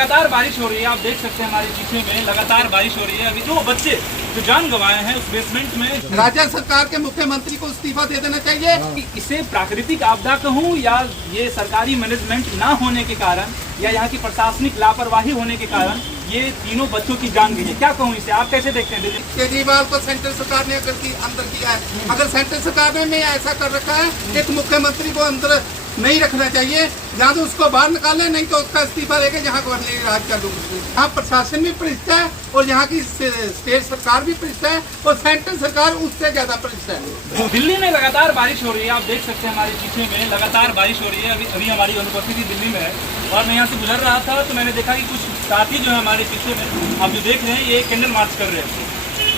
लगातार बारिश हो रही है, आप देख सकते हैं हमारे पीछे में लगातार बारिश हो रही है। अभी जो बच्चे जो जान गंवाए हैं उस बेसमेंट में, राज्य सरकार के मुख्यमंत्री को इस्तीफा दे देना चाहिए। इसे प्राकृतिक आपदा कहूँ या ये सरकारी मैनेजमेंट ना होने के कारण या यहाँ की प्रशासनिक लापरवाही होने के कारण ये तीनों बच्चों की जान गई है, क्या कहूँ इसे, आप कैसे देखते हैं? केजरीवाल को सेंट्रल सरकार ने अंदर किया है, अगर सेंट्रल सरकार ने ऐसा कर रखा है, एक मुख्यमंत्री को अंदर नहीं रखना चाहिए, या तो उसको बाहर निकाले, नहीं तो उसका इस्तीफा देके जहाँ को राज कर दूँ। यहाँ प्रशासन भी भ्रष्ट है और यहाँ की स्टेट सरकार भी भ्रष्ट है और सेंट्रल सरकार उससे ज्यादा भ्रष्ट है। दिल्ली में लगातार बारिश हो रही है, आप देख सकते हैं हमारे पीछे में लगातार बारिश हो रही है। अभी हमारी अनुपस्थिति दिल्ली में है और मैं यहाँ से गुजर रहा था तो मैंने देखा कि कुछ साथी जो है हमारे पीछे में, आप जो देख रहे हैं, ये कैंडल मार्च कर रहे थे।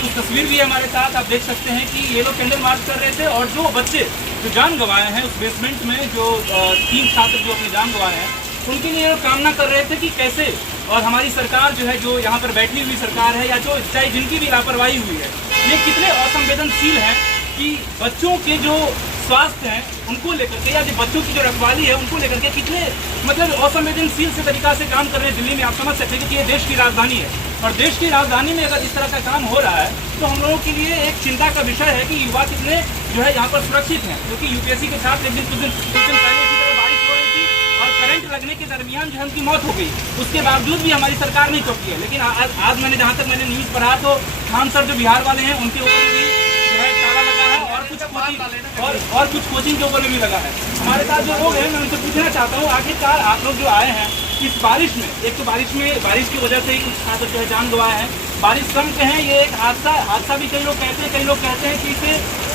कुछ तस्वीर भी है हमारे साथ, आप देख सकते हैं कि ये लोग कैंडल मार्च कर रहे थे और जो बच्चे जो जान गंवाए हैं उस बेसमेंट में, जो 3 छात्र जो अपनी जान गंवाए हैं, उनके लिए ये कामना कर रहे थे कि कैसे और हमारी सरकार जो है, जो यहाँ पर बैठी हुई सरकार है या जो चाहे जिनकी भी लापरवाही हुई है, ये कितने असंवेदनशील हैं कि बच्चों के जो स्वास्थ्य हैं उनको लेकर के या जो बच्चों की जो रखवाली है उनको लेकर के कितने मतलब असंवेदनशील से तरीका से काम कर रहे हैं दिल्ली में। आप समझ सकते हैं कि ये देश की राजधानी है और देश की राजधानी में अगर इस तरह का काम हो रहा है तो हम लोगों के लिए एक चिंता का विषय है कि युवा कितने जो है यहाँ पर सुरक्षित हैं, क्योंकि यूपीएससी के छात्र एक दिन कुछ दिन पहले इसी तरह बारिश हो रही थी और करंट लगने के दरमियान जो है उनकी मौत हो गई। उसके बावजूद भी हमारी सरकार नहीं चौकी है। लेकिन आज मैंने जहाँ तक मैंने न्यूज़ पढ़ा तो खान सर जो बिहार वाले हैं उनके ऊपर भी जो है ताला लगा है और कुछ कोचिंग के ऊपर भी लगा है। हमारे साथ जो लोग हैं मैं उनसे पूछना चाहता हूँ, आखिरकार आप लोग जो आए हैं इस बारिश में, एक तो बारिश की वजह से ही कुछ छात्र जो है जान गंवाए हैं, बारिश कम कहें ये एक हादसा भी कई लोग कहते हैं, कई लोग कहते हैं कि इसे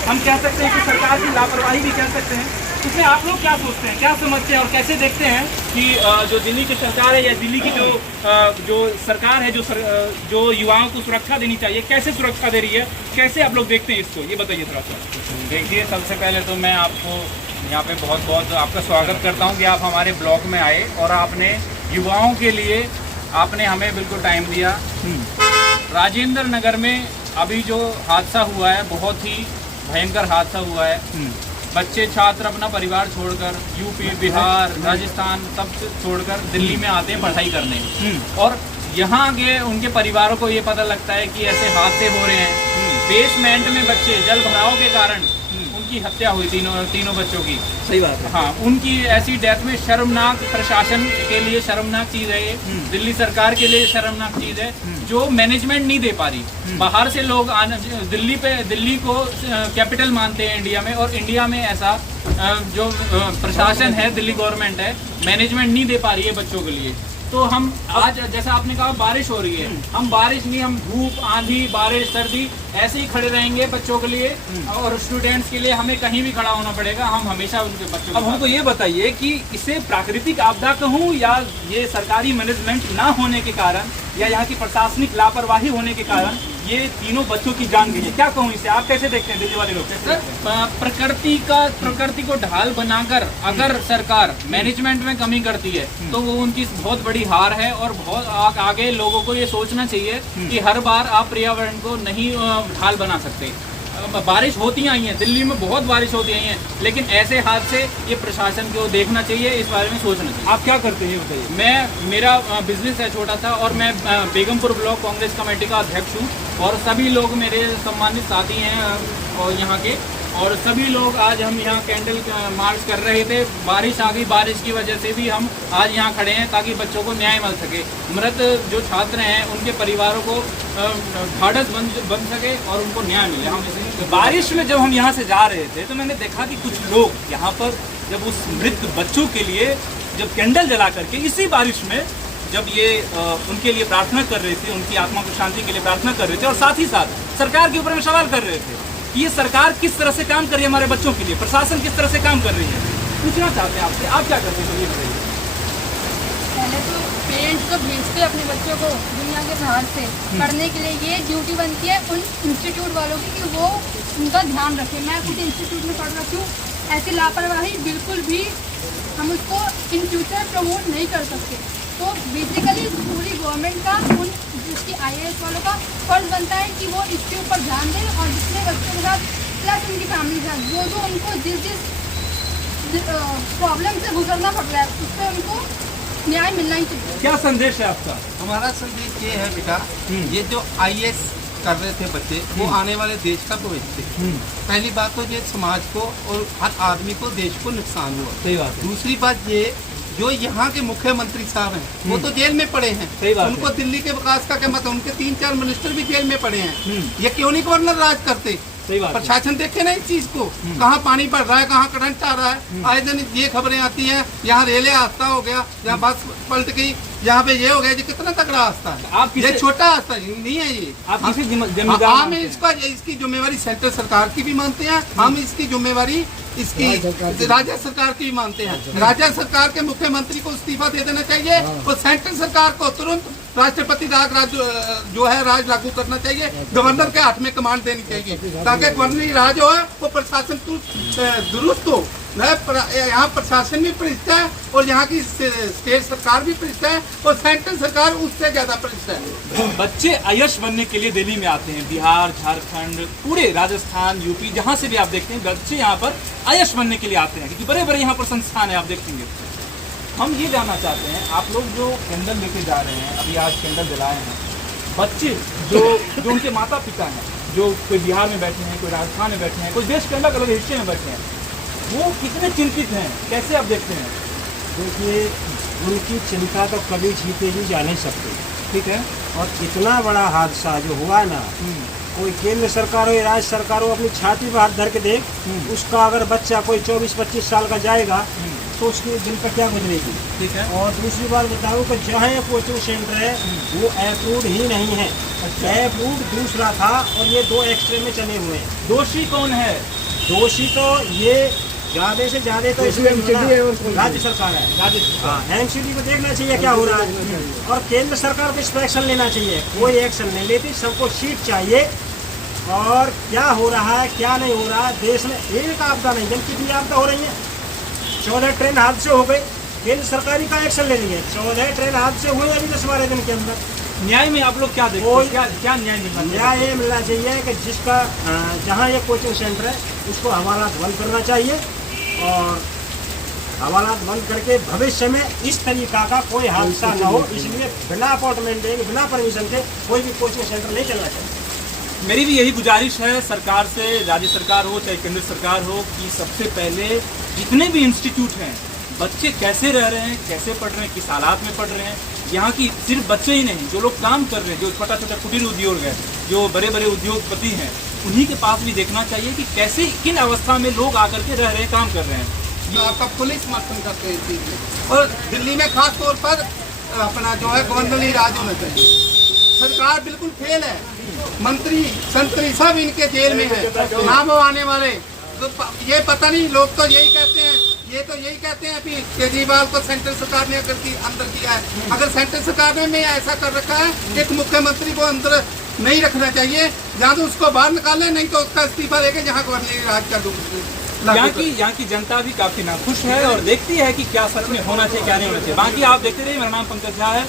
हम कह सकते हैं कि सरकार की लापरवाही भी कह सकते हैं। इसमें आप लोग क्या सोचते हैं, क्या समझते हैं और कैसे देखते हैं कि जो दिल्ली की सरकार है या दिल्ली की जो सरकार है, जो युवाओं को सुरक्षा देनी चाहिए, कैसे सुरक्षा दे रही है, कैसे आप लोग देखते हैं इसको, ये बताइए थोड़ा सा। देखिए, सबसे पहले तो मैं आपको यहाँ पे बहुत बहुत आपका स्वागत करता हूँ कि आप हमारे ब्लॉक में आए और आपने युवाओं के लिए आपने हमें बिल्कुल टाइम दिया। राजेंद्र नगर में अभी जो हादसा हुआ है बहुत ही भयंकर हादसा हुआ है। बच्चे छात्र अपना परिवार छोड़कर यूपी, बिहार, राजस्थान सब छोड़कर दिल्ली में आते हैं पढ़ाई करने और यहाँ के उनके परिवारों को ये पता लगता है कि ऐसे हादसे हो रहे हैं। बेसमेंट में बच्चे जल भराव के कारण उनकी हत्या हुई, तीनों बच्चों की। सही बात है। हाँ, उनकी ऐसी डेथ में शर्मनाक, प्रशासन के लिए शर्मनाक चीज़ है ये, दिल्ली सरकार के लिए शर्मनाक चीज़ है जो मैनेजमेंट नहीं दे पा रही। बाहर से लोग दिल्ली को कैपिटल मानते हैं इंडिया में, और इंडिया में ऐसा जो प्रशासन है, दिल्ली गवर्नमेंट है, मैनेजमेंट नहीं दे पा रही है बच्चों के लिए। तो हम आज, जैसा आपने कहा बारिश हो रही है, हम बारिश नहीं, हम धूप, आंधी, बारिश, सर्दी ऐसे ही खड़े रहेंगे बच्चों के लिए और स्टूडेंट्स के लिए। हमें कहीं भी खड़ा होना पड़ेगा, हम हमेशा उनके बच्चों। अब हमको ये बताइए कि इसे प्राकृतिक आपदा कहूँ या ये सरकारी मैनेजमेंट ना होने के कारण या यहाँ की प्रशासनिक लापरवाही होने के कारण ये तीनों बच्चों की जान गई है, क्या कहूँ इसे, आप कैसे देखते हैं दिल्ली वाले लोग? प्रकृति को ढाल बनाकर अगर सरकार मैनेजमेंट में कमी करती है तो वो उनकी बहुत बड़ी हार है और बहुत आगे लोगों को ये सोचना चाहिए कि हर बार आप पर्यावरण को नहीं ढाल बना सकते। बारिश होती आई है, दिल्ली में बहुत बारिश होती आई है, लेकिन ऐसे हादसे ये प्रशासन को देखना चाहिए, इस बारे में सोचना चाहिए। आप क्या करते हैं बताइए? मेरा बिजनेस है छोटा सा और मैं बेगमपुर ब्लॉक कांग्रेस कमेटी का अध्यक्ष हूँ और सभी लोग मेरे सम्मानित साथी हैं और यहाँ के, और सभी लोग आज हम यहाँ कैंडल मार्च कर रहे थे। बारिश आ गई, बारिश की वजह से भी हम आज यहाँ खड़े हैं ताकि बच्चों को न्याय मिल सके। मृत जो छात्र हैं उनके परिवारों को ढाढ़स बन सके और उनको न्याय मिले। हम इसे बारिश में जब हम यहाँ से जा रहे थे तो मैंने देखा कि कुछ लोग यहाँ पर जब उस मृत बच्चों के लिए जब कैंडल जला करके इसी बारिश में जब ये उनके लिए प्रार्थना कर रहे थे, उनकी आत्मा को शांति के लिए प्रार्थना कर रहे थे और साथ ही साथ सरकार के ऊपर में सवाल कर रहे थे कि ये सरकार किस तरह से काम कर रही है हमारे बच्चों के लिए, प्रशासन किस तरह से काम कर रही है। पूछना चाहते हैं आपसे, आप क्या करते हैं ये बताइए। पहले तो पेरेंट्स तो भेजते अपने बच्चों को दुनिया के बाहर से पढ़ने के लिए, ये ड्यूटी बनती है उन इंस्टीट्यूट वालों की कि वो उनका ध्यान रखें। मैं खुद इंस्टीट्यूट में पढ़ रखी हूँ, ऐसी लापरवाही बिल्कुल भी हम उसको इन फ्यूचर प्रमोट नहीं कर सकते। तो बेसिकली पूरी गवर्नमेंट का उन जिसकी IAS वालों का फर्ज बनता है कि वो इसके ऊपर ध्यान दें और जितने बच्चों के साथ प्लस उनकी फैमिली के साथ जो उनको जिस प्रॉब्लम से गुजरना पड़ रहा है उस पर उनको न्याय मिलना ही चाहिए। क्या संदेश है आपका? हमारा संदेश ये है बेटा, ये जो IAS कर रहे थे बच्चे, वो आने वाले देश का भविष्य थे। पहली बात तो ये समाज को और हर आदमी को, देश को नुकसान हुआ। सही बात है। दूसरी बात ये, जो यहाँ के मुख्यमंत्री साहब हैं वो तो जेल में पड़े हैं। सही बात उनको है। दिल्ली के विकास का क्या मतलब, उनके 3-4 मिनिस्टर भी जेल में पड़े हैं। ये क्यों नहीं गवर्नर राज करते? सही बात है। प्रशासन देखे ना इस चीज को, कहाँ पानी बढ़ रहा है, कहाँ करंट आ रहा है। आए दिन ये खबरें आती हैं, यहाँ रेले हादसा हो गया, यहाँ बस पलट गई, यहाँ पे ये हो गया। ये कितना तगड़ा हादसा है। आप किसे- ये छोटा हादसा नहीं है ये। आप किसे जिम्मेदार हम मानते हैं? इसकी जिम्मेवारी सेंट्रल सरकार की भी मानते हैं, हम इसकी जिम्मेवारी इसकी राज्य सरकार की भी मानते हैं। राज्य सरकार के मुख्यमंत्री को इस्तीफा दे देना चाहिए और सेंट्रल सरकार को तुरंत राष्ट्रपति राज जो है राज लागू करना चाहिए। गवर्नर के हाथ में कमांड देनी चाहिए ताकि गवर्नरी राज हो वो प्रशासन दुरुस्त हो। यहाँ प्रशासन भी भ्रष्ट है और यहाँ की स्टेट सरकार भी भ्रष्ट है और सेंट्रल सरकार उससे ज्यादा भ्रष्ट है। बच्चे आयुष बनने के लिए दिल्ली में आते हैं, बिहार, झारखंड, पूरे राजस्थान, यूपी, जहाँ से भी आप देखते हैं बच्चे यहाँ पर आयुष बनने के लिए आते हैं, क्योंकि बड़े बड़े यहाँ पर संस्थान है। आप देखेंगे, हम ये जानना चाहते हैं, आप लोग जो कैंडल लेके जा रहे हैं, अभी आज कैंडल जलाए हैं, बच्चे जो उनके माता पिता हैं, जो कोई बिहार में बैठे हैं, कोई राजस्थान में बैठे हैं, कोई देश के अलग अलग हिस्से में बैठे हैं, वो कितने चिंतित हैं, कैसे आप देखते हैं? देखिए, उनकी चिंता तो कभी जीते जी जा नहीं सकते। ठीक है। और इतना बड़ा हादसा जो हुआ ना, कोई केंद्र सरकार हो या राज्य सरकार हो, अपनी छाती पर हाथ धर के देख, उसका अगर बच्चा कोई 24-25 साल का जाएगा तो उसके दिल पर क्या गुजरेगी। ठीक है। और दूसरी बात बताऊँ कि जहाँ ये कोचिंग सेंटर है वो अप्रूव्ड ही नहीं है। अप्रूव्ड दूसरा था और ये 2 एक्सरे में चले हुए हैं। दोषी कौन है? दोषी तो ये ज्यादा से ज्यादा तो इसमें राज्य सरकार है। MCD को देखना चाहिए क्या हो रहा है और केंद्र सरकार को इस पर एक्शन लेना चाहिए। कोई एक्शन नहीं लेती, सबको सीट चाहिए। और क्या हो रहा है क्या नहीं हो रहा है, देश में एक आपदा नहीं, जब कितनी आपदा हो रही है। 14 ट्रेन हादसे हो गए, केंद्र सरकार ही का एक्शन ले रही है। 14 ट्रेन हादसे हुए अभी 10-12 दिन के अंदर। न्याय में आप लोग क्या देखते हैं? क्या न्याय मिलना चाहिए? न्याय ये मिलना चाहिए कि जिसका जहाँ ये कोचिंग सेंटर है उसको हवालात बंद करना चाहिए और हवालात बंद करके भविष्य में इस तरीका का कोई हादसा न हो, इसलिए बिना अपॉइंटमेंट के, बिना परमिशन के कोई भी कोचिंग सेंटर नहीं चलना चाहिए। मेरी भी यही गुजारिश है सरकार से, राज्य सरकार हो चाहे केंद्र सरकार हो, कि सबसे पहले जितने भी इंस्टीट्यूट हैं, बच्चे कैसे रह रहे हैं, कैसे पढ़ रहे हैं, किस हालात में पढ़ रहे हैं, यहाँ की सिर्फ बच्चे ही नहीं, जो लोग काम कर रहे हैं, जो छोटा छोटा कुटीर उद्योग है, जो बड़े बड़े उद्योगपति हैं, उन्हीं के पास भी देखना चाहिए कि कैसे, किन अवस्था में लोग आकर के रह रहे हैं, काम कर रहे हैं। जो आपका पुलिस समर्थन करते हैं इस चीज में, और दिल्ली में खास तौर पर अपना जो है गवर्नरी राज होना चाहिए। सरकार बिल्कुल फेल है, मंत्री संतरी सब इनके जेल में है, ना वो आने वाले। तो ये पता नहीं, लोग तो यही कहते हैं, ये तो यही कहते हैं कि केजरीवाल को सेंट्रल सरकार ने अंदर किया है। अगर सेंट्रल सरकार ने ऐसा कर रखा है, एक मुख्यमंत्री को अंदर नहीं रखना चाहिए, जहाँ तो उसको बाहर निकाले, नहीं तो उसका इस्तीफा लेके जहाँ गवर्नरी राज का यहाँ की जनता भी काफी नाखुश है और देखती है कि क्या सच में होना चाहिए, क्या नहीं होना चाहिए। बाकी आप देखते रहिए, मेरा नाम पंकज झा है,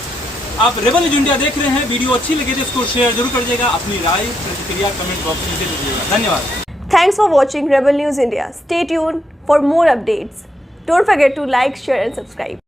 आप रेबल न्यूज इंडिया देख रहे हैं। वीडियो अच्छी लगे तो इसको शेयर जरूर करिएगा, अपनी राय प्रतिक्रिया कमेंट बॉक्स में दे दीजिएगा। धन्यवाद। Thanks for watching Rebel News India. Stay tuned for more updates. Don't forget to like, share and subscribe.